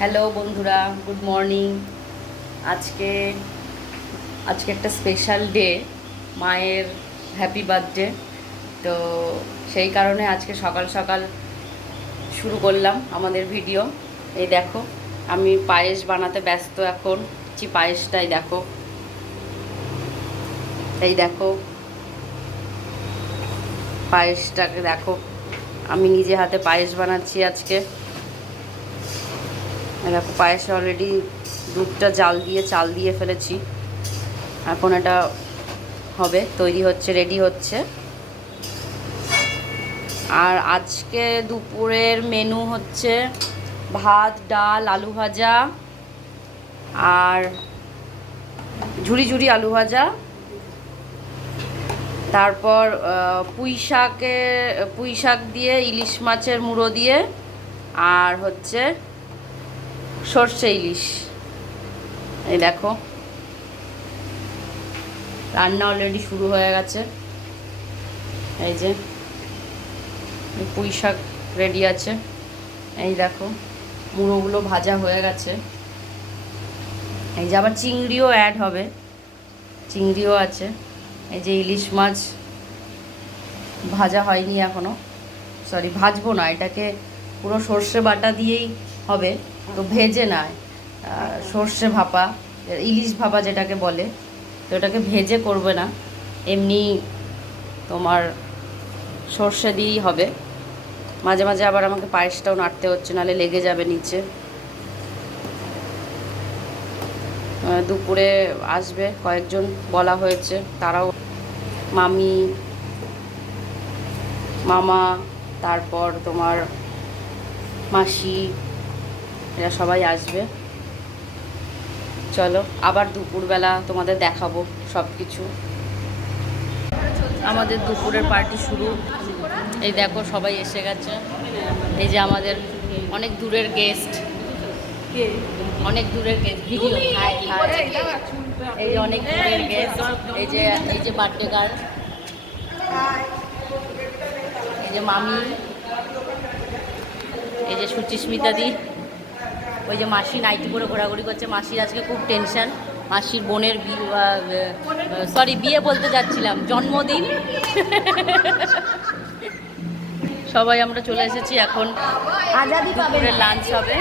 Hello বন্ধুরা, good morning. আজকে আজকে একটা স্পেশাল ডে, মায়ের হ্যাপি বার্থডে। তো সেই কারণে আজকে সকাল সকাল শুরু করলাম আমাদের ভিডিও। এই দেখো, আমি পায়েস বানাতে ব্যস্ত এখন। পায়েসটাই দেখো, এই দেখো পায়েসটাকে দেখো, আমি নিজে হাতে পায়েস বানাচ্ছি আজকে। দেখো পায়েসে অলরেডি দুধটা জাল দিয়ে চাল দিয়ে ফেলেছি। এখন এটা হবে, তৈরি হচ্ছে, রেডি হচ্ছে। আর আজকে দুপুরের মেনু হচ্ছে ভাত, ডাল, আলু ভাজা আর ঝুরি ঝুরি আলু ভাজা। তারপর পুঁই শাক দিয়ে ইলিশ মাছের মুড়ো দিয়ে, আর হচ্ছে সর্ষে ইলিশ। এই দেখো রান্না অলরেডি শুরু হয়ে গেছে। এই যে পুঁই শাক রেডি আছে। এই দেখো মুড়োগুলো ভাজা হয়ে গেছে। এই যে আবার চিংড়িও অ্যাড হবে, চিংড়িও আছে। এই যে ইলিশ মাছ ভাজা হয়নি এখনও, সরি ভাজবো না, এটাকে পুরো সর্ষে বাটা দিয়েই হবে। তো ভেজে নয়, সর্ষে ভাপা, ইলিশ ভাপা যেটাকে বলে। তো এটাকে ভেজে করবে না, এমনি তোমার সর্ষে দিয়েই হবে। মাঝে মাঝে আবার আমাকে পায়েসটাও নাড়তে হচ্ছে, নাহলে লেগে যাবে নিচে। দুপুরে আসবে কয়েকজন বলা হয়েছে, তারাও মামি, মামা, তারপর তোমার মাসি, এরা সবাই আসবে। চলো আবার দুপুরবেলা তোমাদের দেখাবো সব কিছু। আমাদের দুপুরের পার্টি শুরু। এই দেখো সবাই এসে গেছে। এই যে আমাদের অনেক দূরের গেস্ট, অনেক দূরের গেস্ট, ভিডিও এই যে অনেক দূরের গেস্ট। এই যে বার্থডে গার্ল, এই যে মামি, এই যে সুচিস্মিতা দি, ওই যে মাসি নাইটি পরে ঘোরাঘুরি করছে। মাসির আজকে খুব টেনশন, মাসির বোনের বিয়ে বলতে যাচ্ছিলাম, জন্মদিন। সবাই আমরা চলে এসেছি এখন, আজাদি পাবে, দুপুরের লাঞ্চ হবে।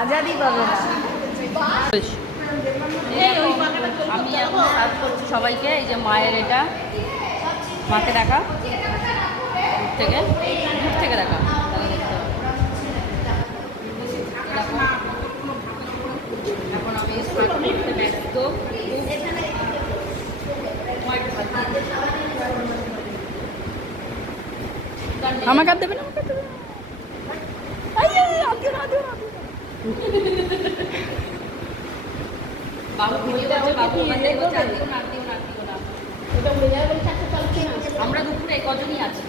আজাদি পাবে না। আমি এখন সার্ভ করছি সবাইকে। এই যে মায়ের, এটা মাকে দেখা, দূর থেকে দেখা, তাহলে দেখতে হবে। এখন আমি ব্যস্ত। আমাকে আর দেবে না, আমাকে দেবে না। বাবু ভিডিও করছে, বাবু ওখান থেকে বলছে আর দিও না, আর দিও না, আর দিও না। আমরা দুপুরে কজনই আছি।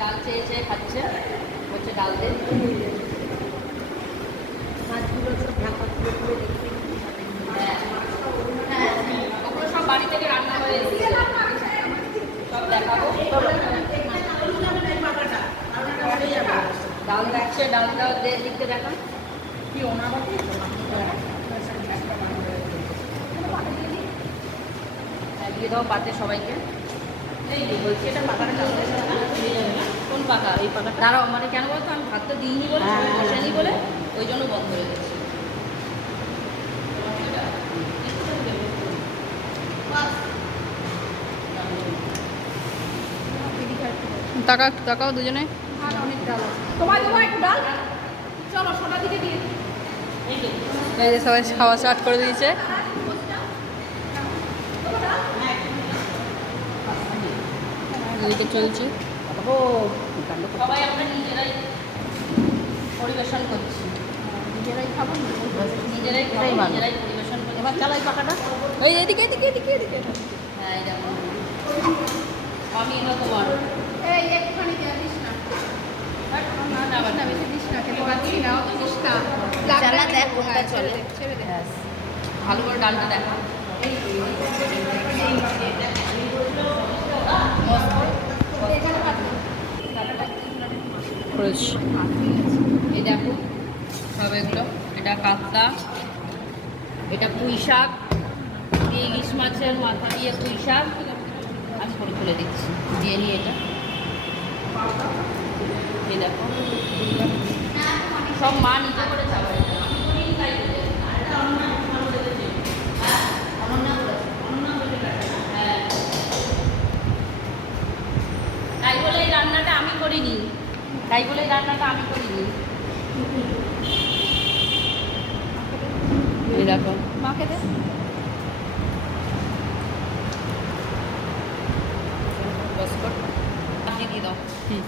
ডাল চেয়ে খাচ্ছে, বলছে ডাল দে। ওগুলো সব বাড়ি থেকে রান্না হয়ে এসেছে, সব দেখাবো। ডাল দেখছে, ডালটা লিখতে দেখা কি ওনার দিয়ে দাও পাতে সবাইকে। বলছি এটা পাকাটা কোন পাকা? এই পাকা দাঁড়াও, মানে কেন বলতো, আমি ভাতটা দিইনি বলে, বসেনি বলে, ওই জন্য বন্ধ করে দিচ্ছি। তাকাও দুজনে। এই যে সবাই খাওয়া স্টার্ট করে দিয়েছে। এদিকে চলছে। সবাই আমরা নিজেরাই পরিবেশন করছি, নিজেরাই খাবো, নিজেরাই খাবো, নিজেরাই পরিবেশন করছি। এবার চালাই পাখাটা। এই এদিকে এদিকে এদিকে এদিকে। হ্যাঁ, এই দেখো আমি না তোমার ভালো করে ডালটা দেখা। করেছি। এই দেখো সব এগুলো, এটা কাতলা, এটা পুঁই শাক, ইলিশ মাছের মাথা দিয়ে পুঁই শাক। আমি করে তুলে দিচ্ছি, দিয়ে নিই এটা। এই দেখো সব মা নিজে করে চাপাই, আমি করিনি তাই বলে। হ্যাঁ, তাই বলে এই রান্নাটা আমি করিনি, তাই বলে এই রান্নাটা আমি করিনি। এই দেখো মাকে দে। বস কর, আপনি দিয়ে দাও। হুম।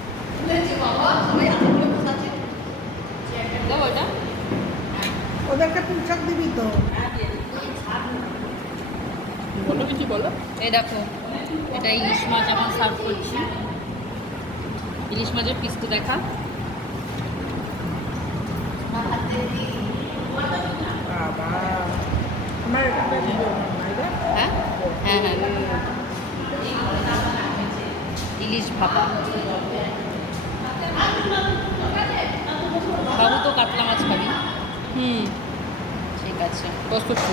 দাও ওটা। ওদেরকে পুঁশাক দিবি তো। বলো কিছু বলো। এই দেখো এটা ইলিশ মাছ আমার সার্ভ করছি। ইলিশ মাছের পিসটা দেখা। বাবা আমার একটা ভিডিও বানাইবে। হ্যাঁ হ্যাঁ হ্যাঁ, ইলিশ ভাপা। বাবু তো কাতলা মাছ খাবি? হুম। ঠিক আছে। বস করছি।